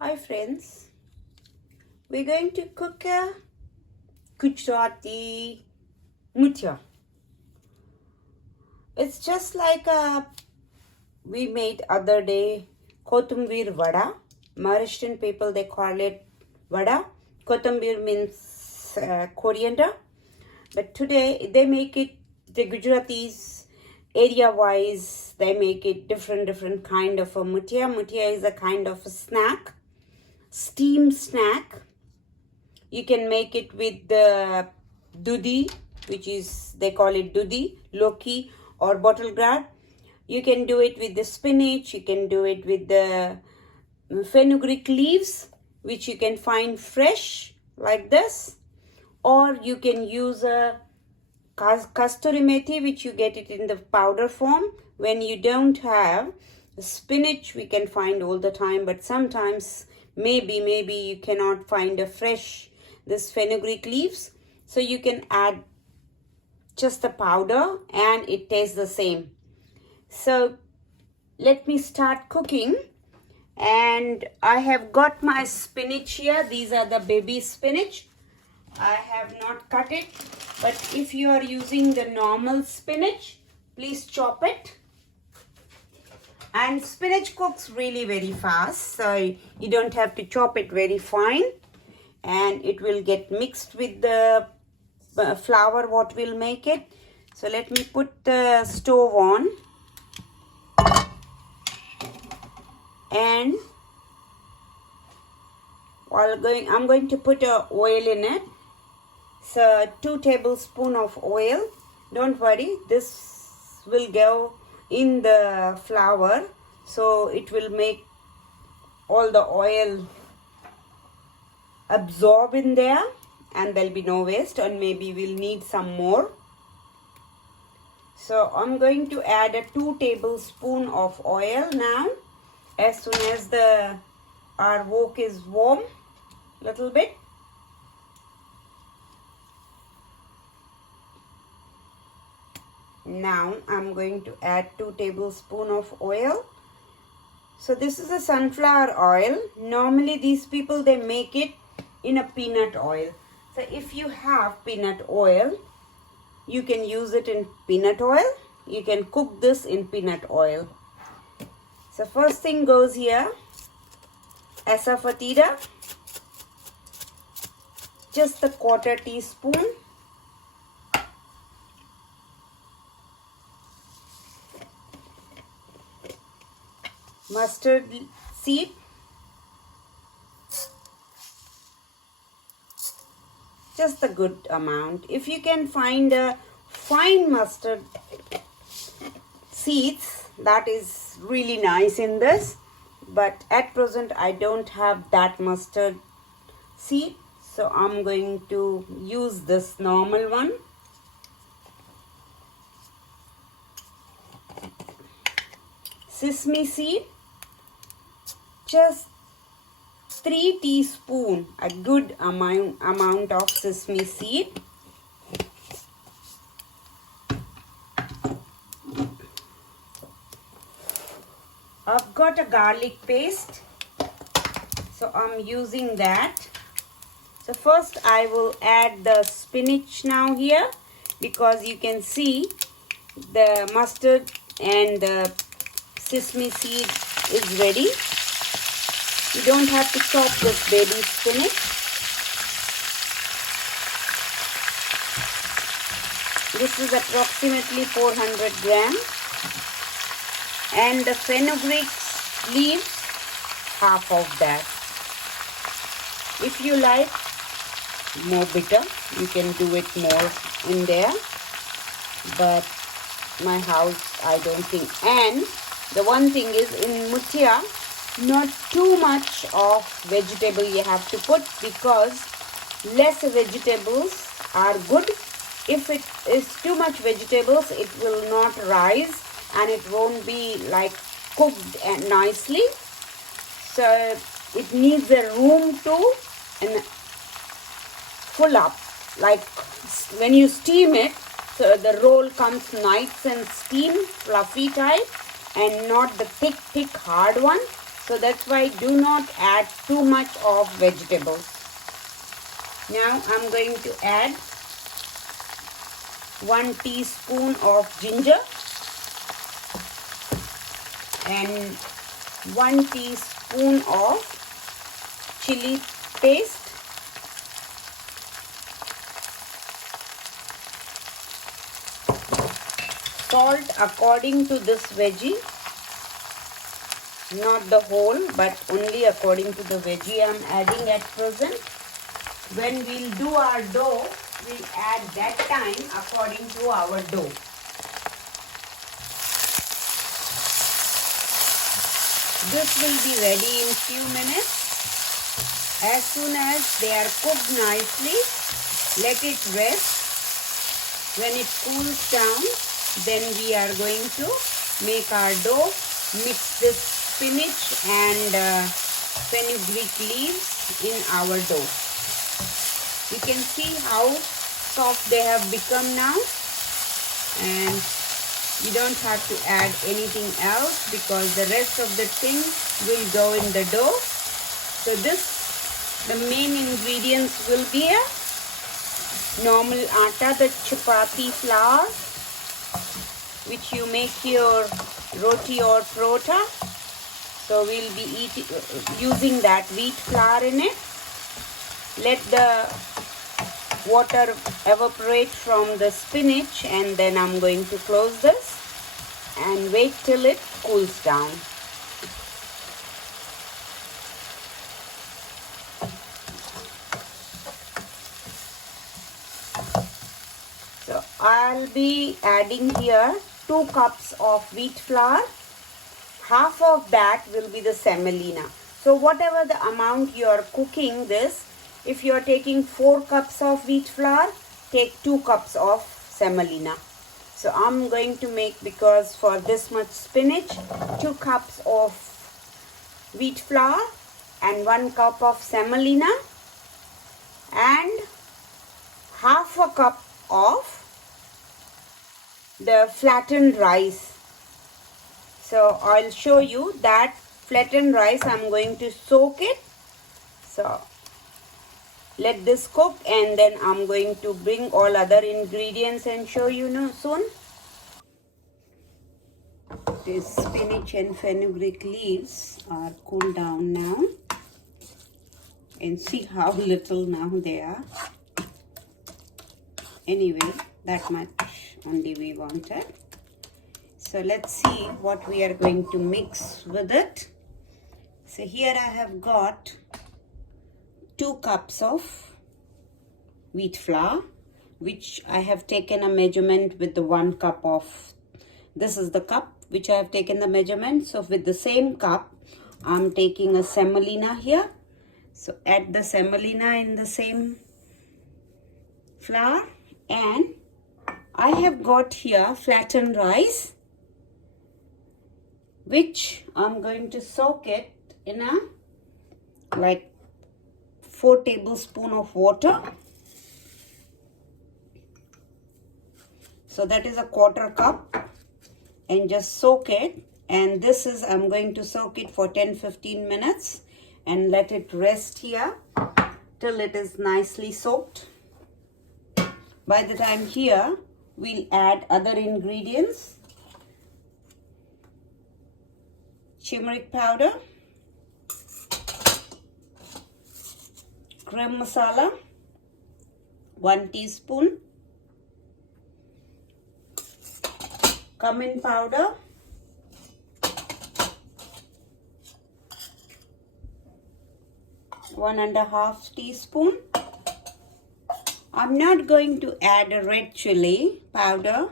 Hi friends, we're going to cook a Gujarati Muthiya. It's just like we made other day Kothambir vada. Maharashtrian people they call it vada. Kothambir means coriander. But today they make it, the Gujaratis area wise, they make it different kind of a Muthiya. Muthiya is a kind of a snack, steam snack. You can make it with the dudi, which is, they call it dudi, loki or bottle gourd. You can do it with the spinach. You can do it with the fenugreek leaves, which you can find fresh like this. Or you can use a kasturi methi, which you get it in the powder form. When you don't have spinach, we can find all the time, but sometimes maybe you cannot find a fresh this fenugreek leaves, so you can add just the powder and it tastes the same. So let me start cooking. And I have got my spinach here. These are the baby spinach. I have not cut it, but if you are using the normal spinach, please chop it. And spinach cooks really very fast, so you don't have to chop it very fine, and it will get mixed with the flour what will make it. So let me put the stove on, and I'm going to put oil in it. So 2 tablespoons of oil. Don't worry, this will go in the flour, so it will make all the oil absorb in there and there'll be no waste, and maybe we'll need some more. So I'm going to add a 2 tablespoons of oil now. As soon as our wok is warm, little bit. Now I'm going to add 2 tablespoons of oil. So this is a sunflower oil. Normally these people, they make it in a peanut oil. So if you have peanut oil, you can use it in peanut oil. You can cook this in peanut oil. So first thing goes here, asafoetida, just a 1/4 teaspoon. Mustard seed, just a good amount. If you can find a fine mustard seeds, that is really nice in this, but at present I don't have that mustard seed, so I'm going to use this normal one. Sesame seed, just 3 teaspoons, a good amount of sesame seed. I've got a garlic paste, so I'm using that. So first I will add the spinach now here, because you can see the mustard and the sesame seed is ready. You don't have to chop this baby spinach. This is approximately 400 grams. And the fenugreek leaves, half of that. If you like more bitter, you can do it more in there. But my house, I don't think. And the one thing is, in Muthiya, not too much of vegetable you have to put, because less vegetables are good. If it is too much vegetables, it will not rise and it won't be like cooked and nicely. So it needs a room to full up, like when you steam it, so the roll comes nice and steam, fluffy type, and not the thick hard one. So that's why do not add too much of vegetables. Now I'm going to add 1 teaspoon of ginger and 1 teaspoon of chilli paste. Salt according to this veggie, not the whole but only according to the veggie I'm adding at present. When we'll do our dough, we'll add that time according to our dough. This will be ready in few minutes. As soon as they are cooked nicely, let it rest. When it cools down, then we are going to make our dough. Mix this spinach and fenugreek leaves in our dough. You can see how soft they have become now, and you don't have to add anything else because the rest of the thing will go in the dough. So the main ingredients will be a normal atta, the chapati flour, which you make your roti or prota. So we'll be using that wheat flour in it. Let the water evaporate from the spinach, and then I'm going to close this and wait till it cools down. So I'll be adding here 2 cups of wheat flour. Half of that will be the semolina. So whatever the amount you are cooking this, if you are taking 4 cups of wheat flour, take 2 cups of semolina. So I'm going to make, because for this much spinach, 2 cups of wheat flour and 1 cup of semolina and half a cup of the flattened rice. So I'll show you that flattened rice. I'm going to soak it. So let this cook, and then I'm going to bring all other ingredients and show you soon. These spinach and fenugreek leaves are cooled down now, and see how little now they are. Anyway, that much only we wanted. So let's see what we are going to mix with it. So here I have got 2 cups of wheat flour, which I have taken a measurement with the 1 cup of, this is the cup which I have taken the measurement. So with the same cup, I'm taking a semolina here. So add the semolina in the same flour, and I have got here flattened rice, which I'm going to soak it in a like 4 tablespoons of water. So that is a 1/4 cup, and just soak it. And this is, I'm going to soak it for 10-15 minutes and let it rest here till it is nicely soaked. By the time here, we'll add other ingredients. Turmeric powder, garam masala, 1 teaspoon, cumin powder, 1.5 teaspoon. I'm not going to add a red chili powder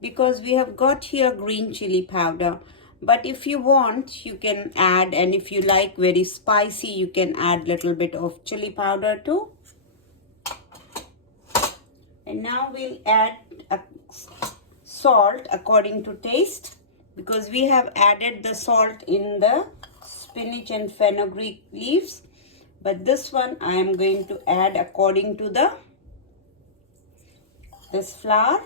because we have got here green chili powder. But if you want, you can add, and if you like very spicy, you can add little bit of chili powder too. And now we'll add salt according to taste, because we have added the salt in the spinach and fenugreek leaves. But this one I am going to add according to this flour.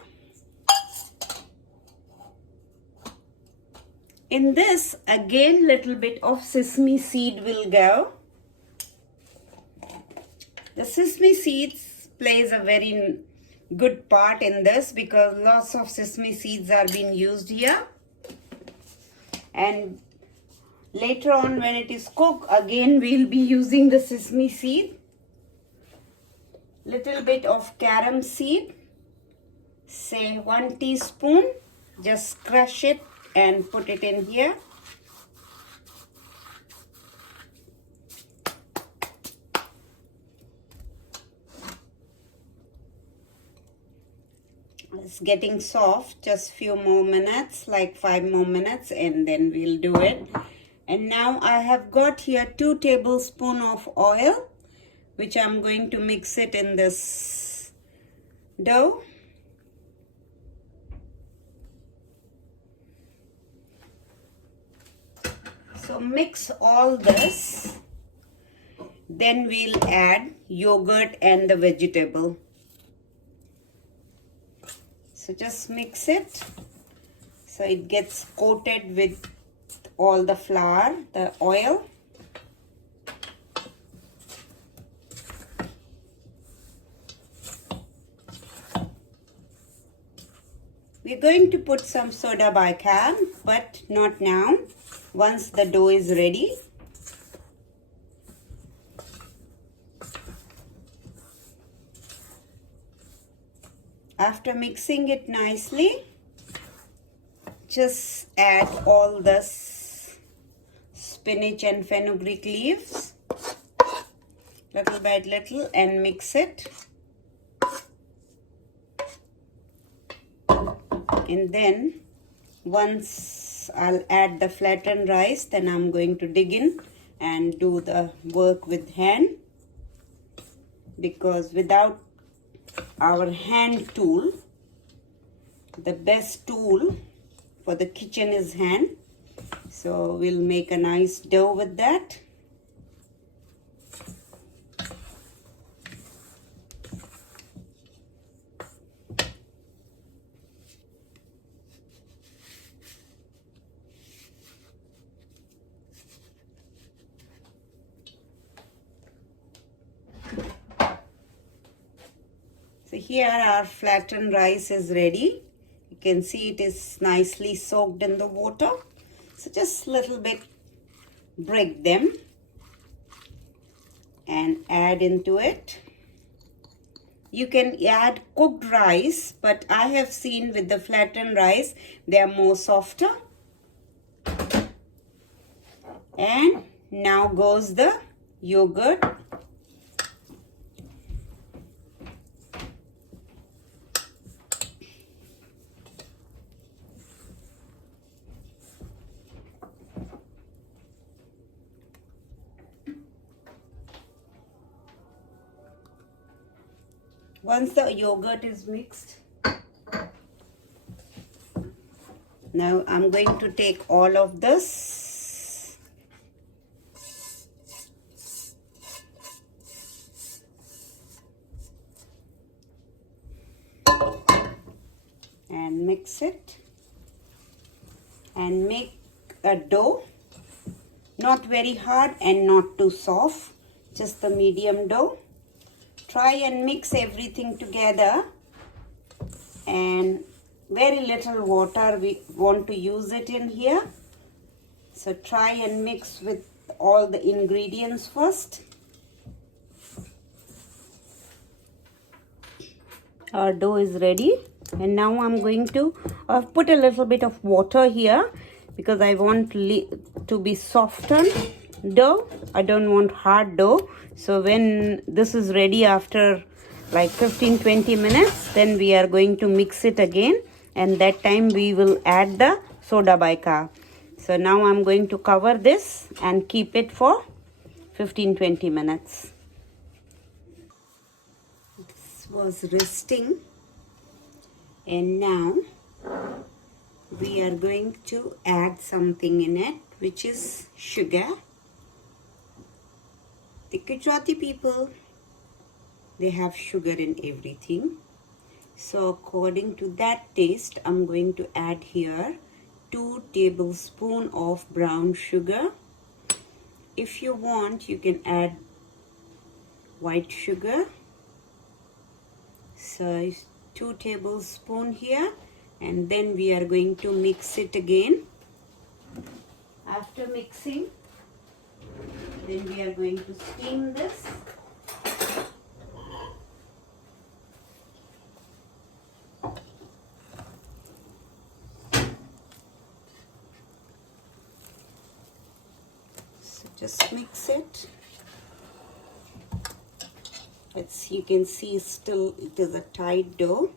In this, again, little bit of sesame seed will go. The sesame seeds plays a very good part in this because lots of sesame seeds are being used here. And later on when it is cooked, again we'll be using the sesame seed. Little bit of garam seed, say 1 teaspoon. Just crush it and put it in here. It's getting soft, just few more minutes, like 5 more minutes, and then we'll do it. And now I have got here 2 tablespoons of oil, which I'm going to mix it in this dough. So mix all this, then we'll add yogurt and the vegetable. So just mix it so it gets coated with all the flour, the oil. We're going to put some soda bicarbonate, but not now, once the dough is ready. After mixing it nicely, just add all the spinach and fenugreek leaves, little by little, and mix it. And then once I'll add the flattened rice, then I'm going to dig in and do the work with hand, because without our hand tool, the best tool for the kitchen is hand. So we'll make a nice dough with that. So here our flattened rice is ready. You can see it is nicely soaked in the water. So just a little bit break them and add into it. You can add cooked rice, but I have seen with the flattened rice, they are more softer. And now goes the yogurt. Once the yogurt is mixed, now I'm going to take all of this and mix it and make a dough, not very hard and not too soft, just the medium dough. Try and mix everything together, and very little water we want to use it in here. So try and mix with all the ingredients first. Our dough is ready, and now I'm going to put a little bit of water here because I want to be softened dough. I don't want hard dough. So when this is ready after like 15-20 minutes, then we are going to mix it again, and that time we will add the soda bicarbonate. So now I'm going to cover this and keep it for 15-20 minutes. This was resting, and now we are going to add something in it, which is sugar. The Gujarati people, they have sugar in everything. So according to that taste, I'm going to add here 2 tablespoons of brown sugar. If you want, you can add white sugar. So 2 tablespoons here, and then we are going to mix it again. After mixing, then we are going to steam this. So just mix it. You can see still it is a tight dough.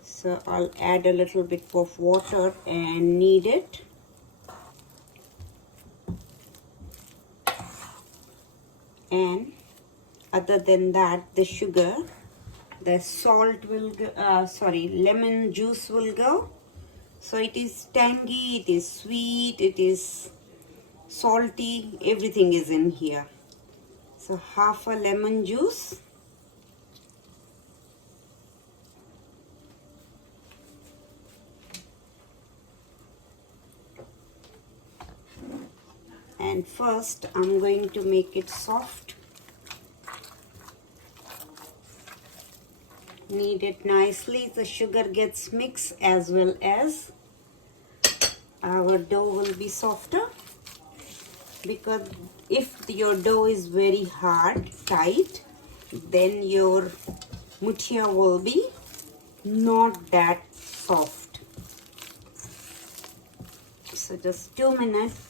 So I'll add a little bit of water and knead it. And other than that, the sugar, the salt will go, lemon juice will go. So it is tangy, it is sweet, it is salty, everything is in here. So half a lemon juice. And first I'm going to make it soft. Knead it nicely. The sugar gets mixed as well as our dough will be softer. Because if your dough is very hard, tight, then your muthiya will be not that soft. So just 2 minutes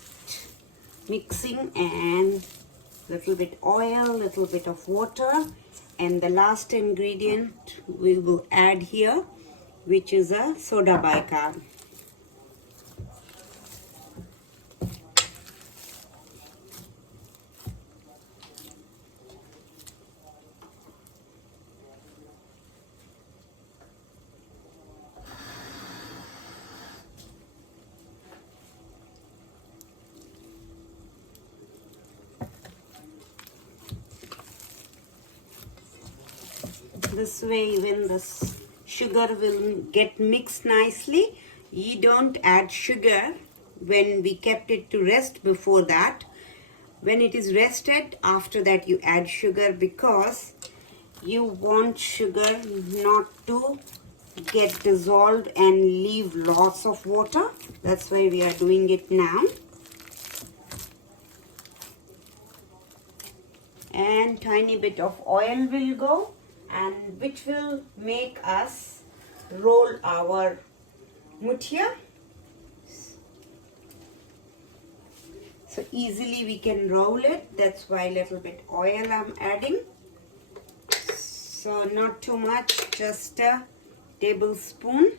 mixing and little bit oil, little bit of water, and the last ingredient we will add here, which is a soda bicarb. This way, when the sugar will get mixed nicely, you don't add sugar when we kept it to rest before that. When it is rested, after that you add sugar, because you want sugar not to get dissolved and leave lots of water. That's why we are doing it now. And tiny bit of oil will go, and which will make us roll our muthiya. So easily we can roll it. That's why a little bit oil I'm adding. So not too much, just a tablespoon.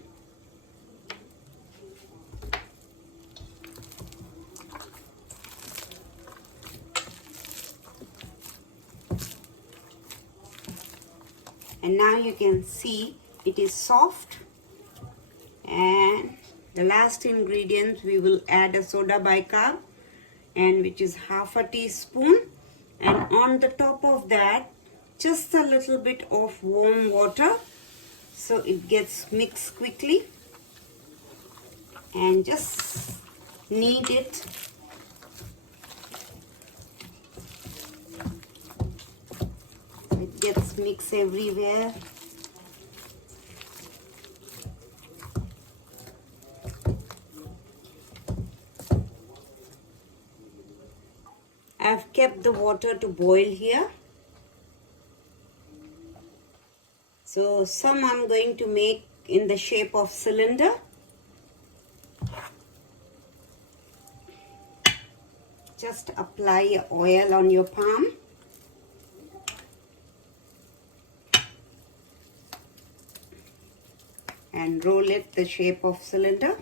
And now you can see it is soft. And the last ingredient, we will add a soda bicarb, and which is half a teaspoon. And on the top of that, just a little bit of warm water, so it gets mixed quickly. And just knead it. It gets mixed everywhere. I've kept the water to boil here. So some I'm going to make in the shape of cylinder. Just apply oil on your palm. And roll it the shape of cylinder.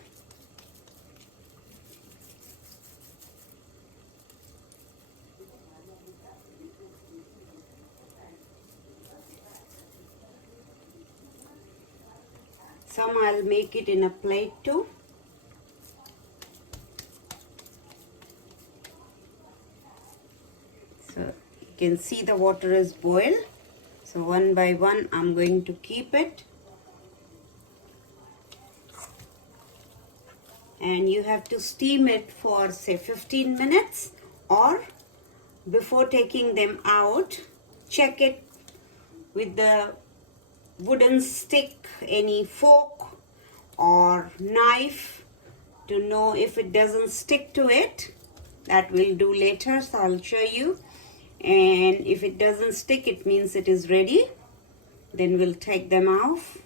Some I'll make it in a plate too. So you can see the water is boiled. So one by one I'm going to keep it. and you have to steam it for say 15 minutes, or before taking them out, check it with the wooden stick, any fork or knife, to know if it doesn't stick to it. That we'll do later, so I'll show you. And if it doesn't stick, it means it is ready. Then we'll take them off.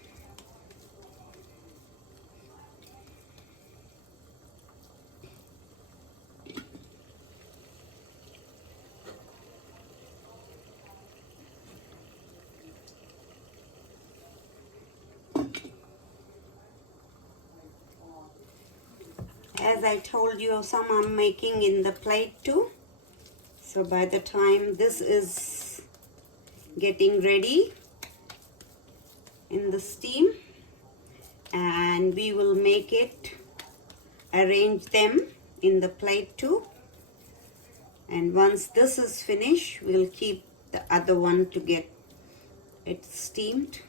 As I told you, some I'm making in the plate too. So by the time this is getting ready in the steam, and we will make it, arrange them in the plate too. And once this is finished, we'll keep the other one to get it steamed.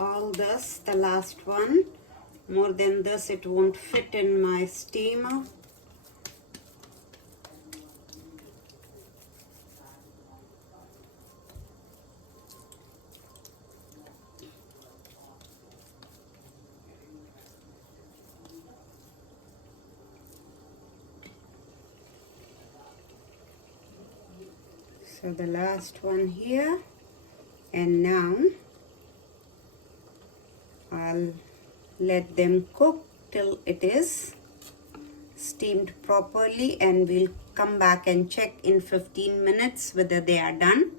All this, the last one, more than this it won't fit in my steamer. So the last one here, and now I'll let them cook till it is steamed properly, and we'll come back and check in 15 minutes whether they are done.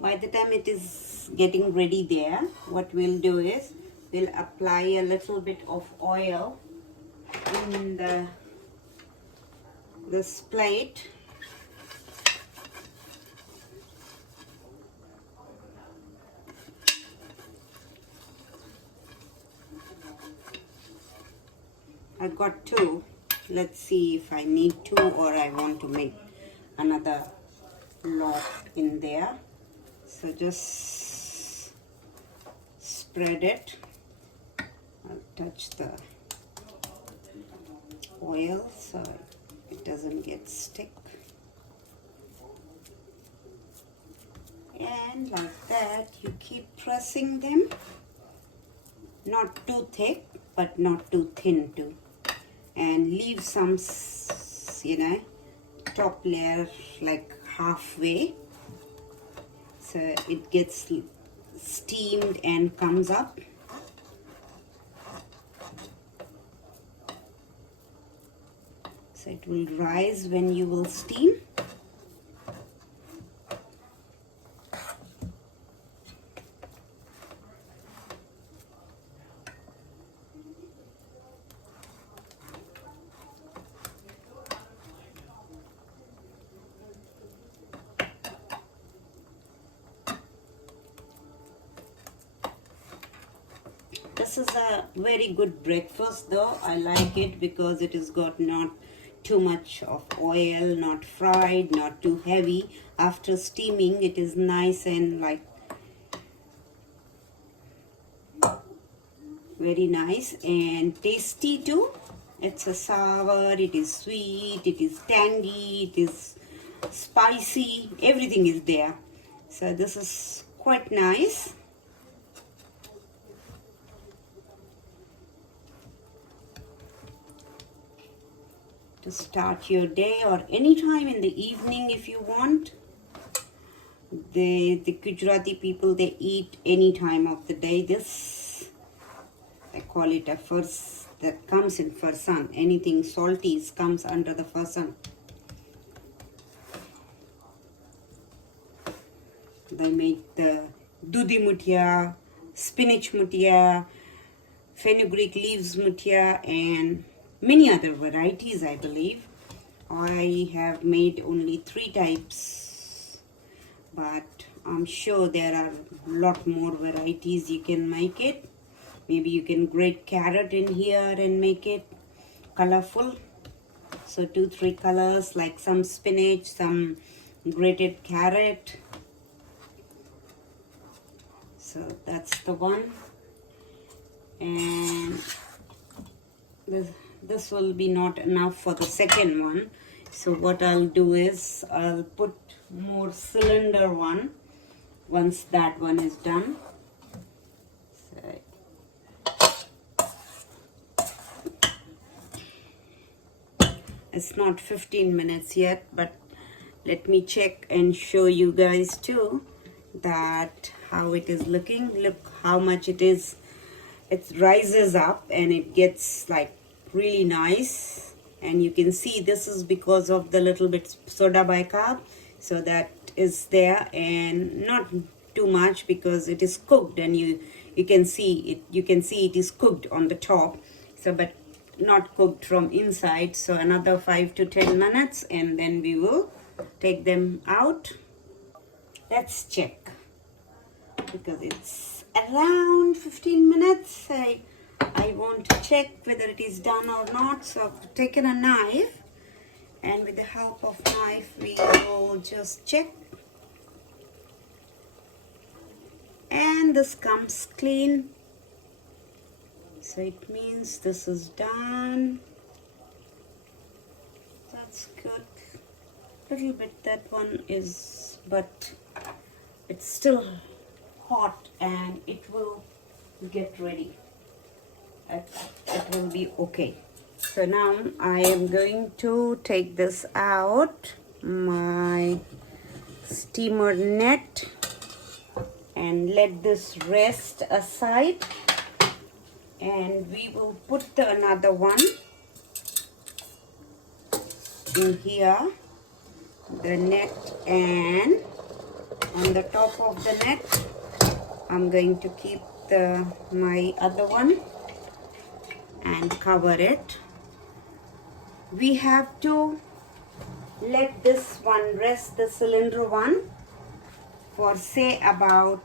By the time it is getting ready there, what we'll do is we'll apply a little bit of oil in this plate. I got two. Let's see if I need two or I want to make another lot in there. So just spread it. I'll touch the oil so it doesn't get stick. And like that, you keep pressing them. Not too thick, but not too thin too. And leave some, top layer like halfway, so it gets steamed and comes up. So it will rise when you will steam. This is a very good breakfast though. I like it because it has got not too much of oil, not fried, not too heavy. After steaming, it is nice and like very nice and tasty too. It's a sour, it is sweet, it is tangy, it is spicy, everything is there. So this is quite nice. To start your day or any time in the evening if you want. The Gujarati people, they eat any time of the day. This, I call it a farsan, that comes in farsan. Anything salty comes under the farsan. They make the dudi muthiya, spinach muthiya, fenugreek leaves muthiya, and many other varieties, I believe. I have made only 3 types, but I'm sure there are a lot more varieties you can make it. Maybe you can grate carrot in here and make it colorful. So 2-3 colors, like some spinach, some grated carrot. So that's the one. And this will be not enough for the second one. So what I'll do is I'll put more cylinder one once that one is done. So it's not 15 minutes yet, but let me check and show you guys too that how it is looking. Look how much it is. It rises up and it gets like really nice, and you can see this is because of the little bit soda bicarb, so that is there, and not too much because it is cooked, and you can see it is cooked on the top, so but not cooked from inside. So another 5 to 10 minutes and then we will take them out. Let's check, because it's around 15 minutes. I want to check whether it is done or not. So I've taken a knife, and with the help of knife we will just check. And this comes clean, so it means this is done. That's good. Little bit that one is, but it's still hot and it will get ready. It will be okay. So now I am going to take this out, my steamer net, and let this rest aside, and we will put the another one in here, the net, and on the top of the net I'm going to keep my other one and cover it. We have to let this one rest, the cylinder one, for say about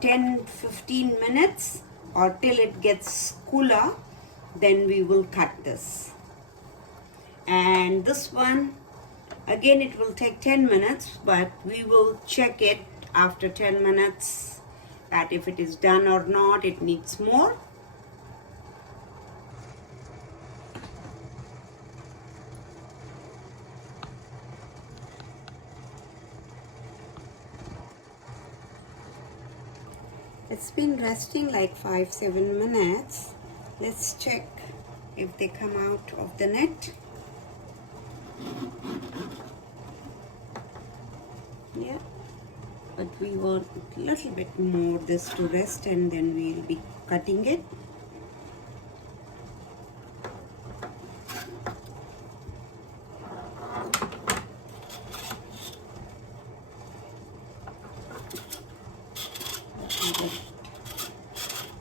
10-15 minutes or till it gets cooler. Then we will cut this. And this one again, it will take 10 minutes, but we will check it after 10 minutes that if it is done or not, it needs more. It's been resting like 5-7 minutes. Let's check if they come out of the net. Yeah, but we want a little bit more this to rest, and then we'll be cutting it.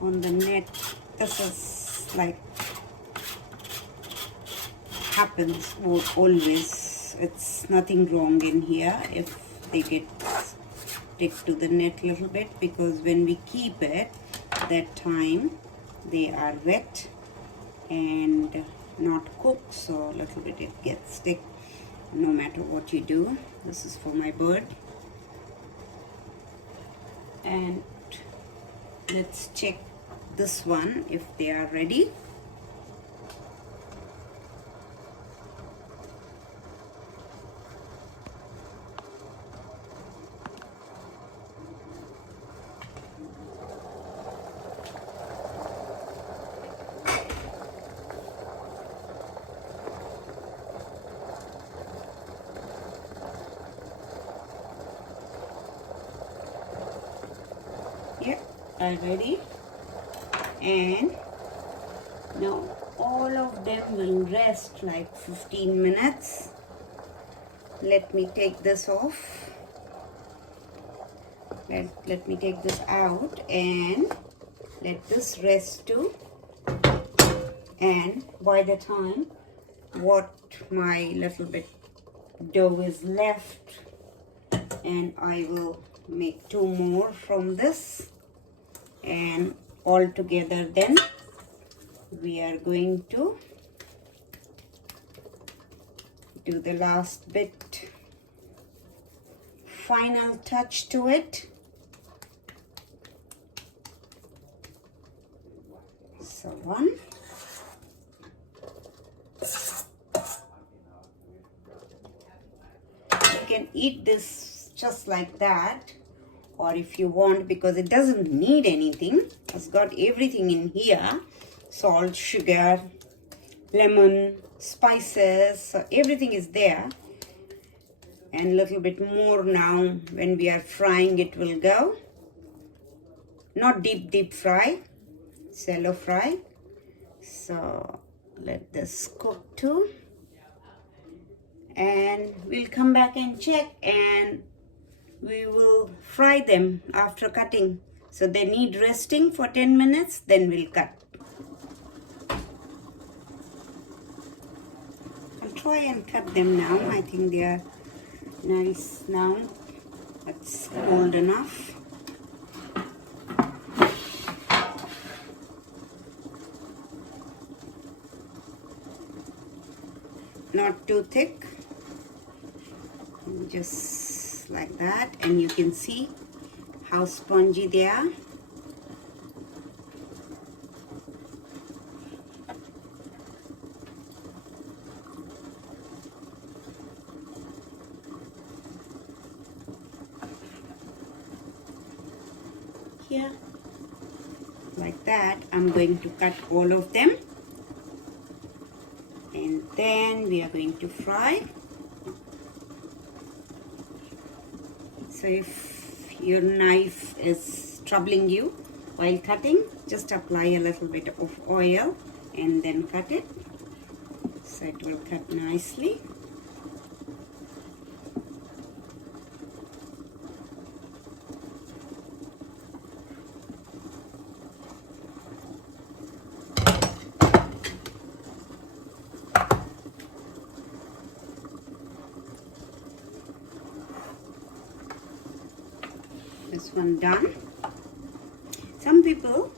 On the net, this is like happens always. It's nothing wrong in here if they get stick to the net a little bit, because when we keep it that time they are wet and not cooked, so a little bit it gets stick no matter what you do. This is for my bird. And let's check this one if they are ready. Yep, are ready. And now all of them will rest like 15 minutes. Let me take this off. Let me take this out and let this rest too. And by the time what my little bit dough is left, and I will make 2 more from this, and all together then we are going to do the last bit, final touch to it. So 1, you can eat this just like that, or if you want, because it doesn't need anything, it's got everything in here, salt, sugar, lemon, spices, so everything is there. And a little bit more now when we are frying it will go, not deep fry, shallow fry. So let this cook too, and we'll come back and check, and we will fry them after cutting. So they need resting for 10 minutes, then we'll cut. I'll try and cut them now. I think they are nice now. That's cold enough. Not too thick, just like that, and you can see how spongy they are. Here, like that, I'm going to cut all of them. And then we are going to fry. So if your knife is troubling you while cutting, just apply a little bit of oil and then cut it, so it will cut nicely. This one done. Some people,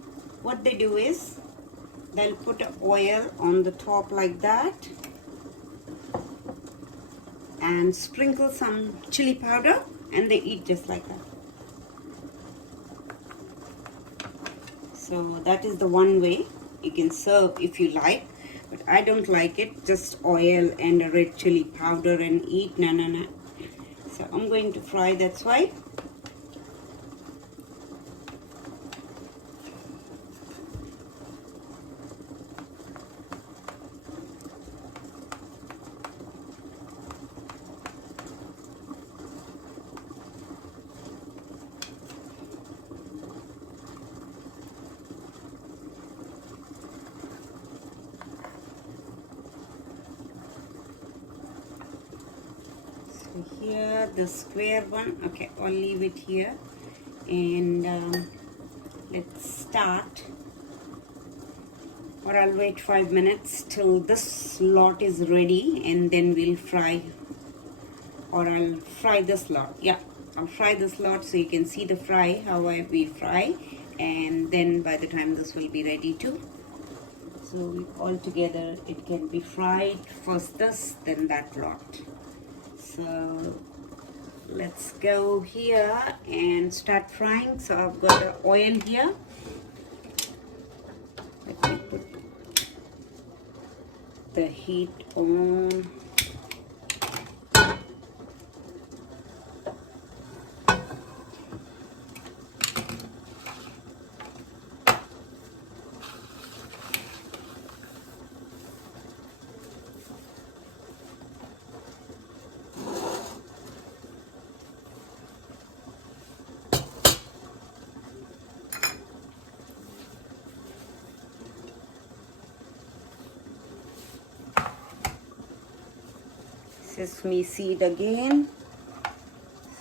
what they do is they'll put oil on the top like that and sprinkle some chili powder, and they eat just like that. So that is the one way you can serve if you like, but I don't like it, just oil and a red chili powder and eat. No. So I'm going to fry, that's why. Here the square one, okay, I'll leave it here, and let's start, or I'll wait 5 minutes till this lot is ready, and then we'll fry, or I'll fry this lot. Yeah, I'll fry this lot so you can see the fry, how we fry, and then by the time this will be ready too. So all together it can be fried, first this, then that lot. So let's go here and start frying. So I've got the oil here. Let me put the heat on. Sesame seed again.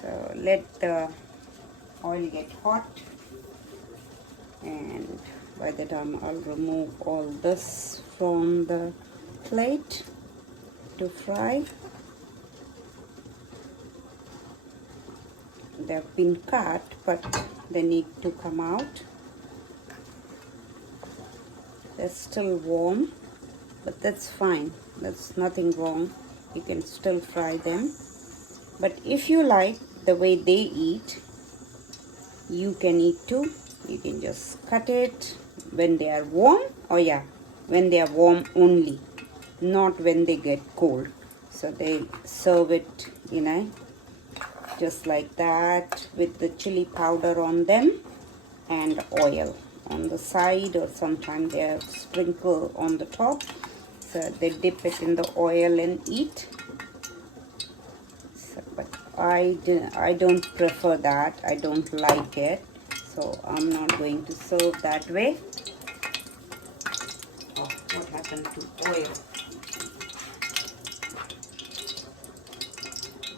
So let the oil get hot, and by the time I'll remove all this from the plate to fry. They've been cut, but they need to come out. They're still warm, but that's fine. There's nothing wrong. You can still fry them. But if you like the way they eat, you can eat too. You can just cut it when they are warm. Oh yeah, when they are warm only, not when they get cold. So they serve it, just like that, with the chili powder on them and oil on the side, or sometimes they are sprinkled on the top. So they dip it in the oil and eat. So, but I don't prefer that. I don't like it, so I'm not going to serve that way. Oh, what happened to oil?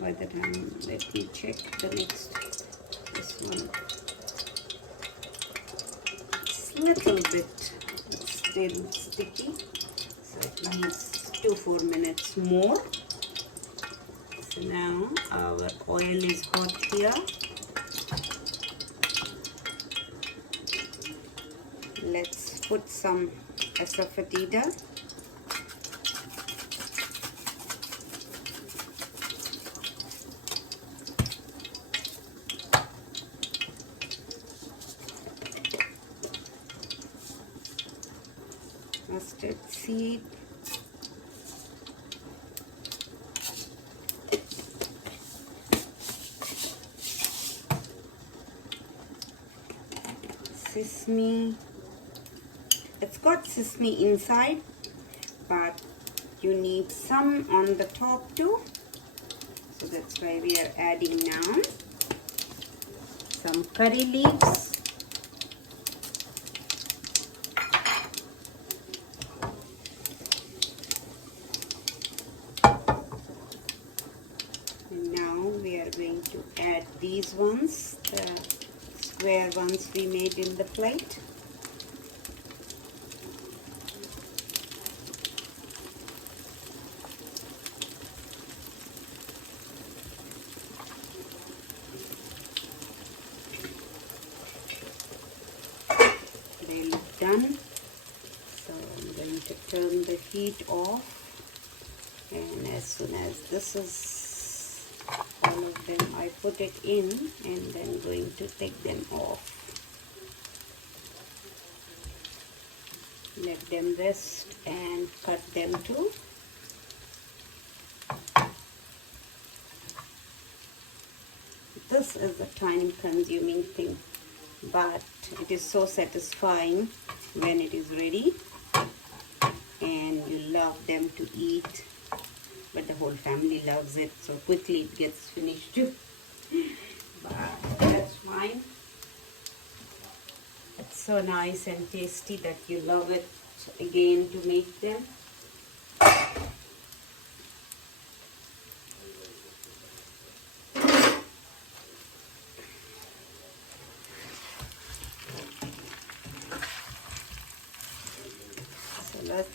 By the time, let me check the next. This one, it's a little bit still sticky, so it needs 2-4 minutes more. So now our oil is hot here. Let's put some asafoetida. Mustard seed. Sesame. It's got sesame inside, but you need some on the top too. So that's why we are adding now. Some curry leaves. And now we are going to add these ones, the square ones we made in the plate. They look done. So I'm going to turn the heat off, and as soon as this is all of them, I put it in, and then going to take them off. Let them rest and cut them too. This is a time consuming thing, but it is so satisfying when it is ready and you love them to eat. But the whole family loves it, so quickly it gets finished too. But that's fine. It's so nice and tasty that you love it again to make them. So let's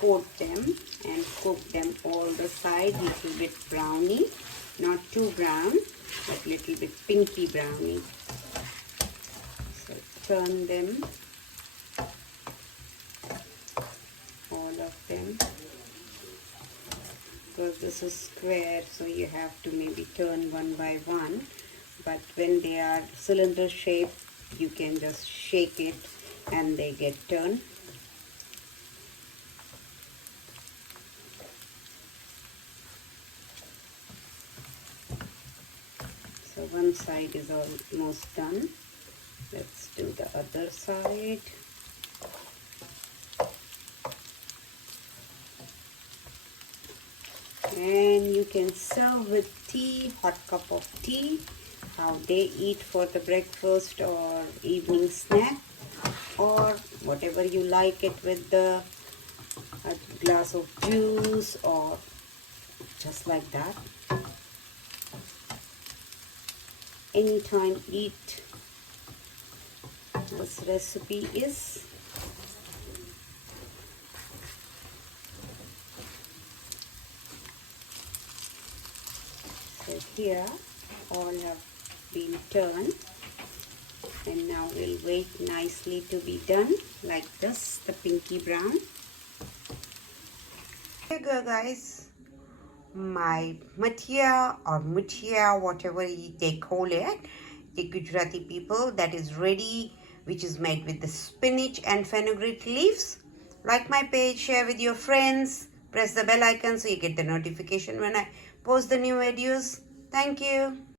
coat them and cook them all the side, little bit browny, not too brown, but little bit pinky browny. So turn them, all of them, because this is square, so you have to maybe turn one by one. But when they are cylinder shape, you can just shake it and they get turned. So one side is almost done. Let's do the other side. And you can serve with tea, hot cup of tea, how they eat for the breakfast or evening snack, or whatever you like it with a glass of juice, or just like that. anytime eat this recipe is. So here all have been turned, and now we'll wait nicely to be done like this, the pinky brown. Here you go, guys. My Muthiya or Muthiya, whatever they call it, the Gujarati people, that is ready, which is made with the spinach and fenugreek leaves. Like my page, share with your friends, press the bell icon so you get the notification when I post the new videos. Thank you.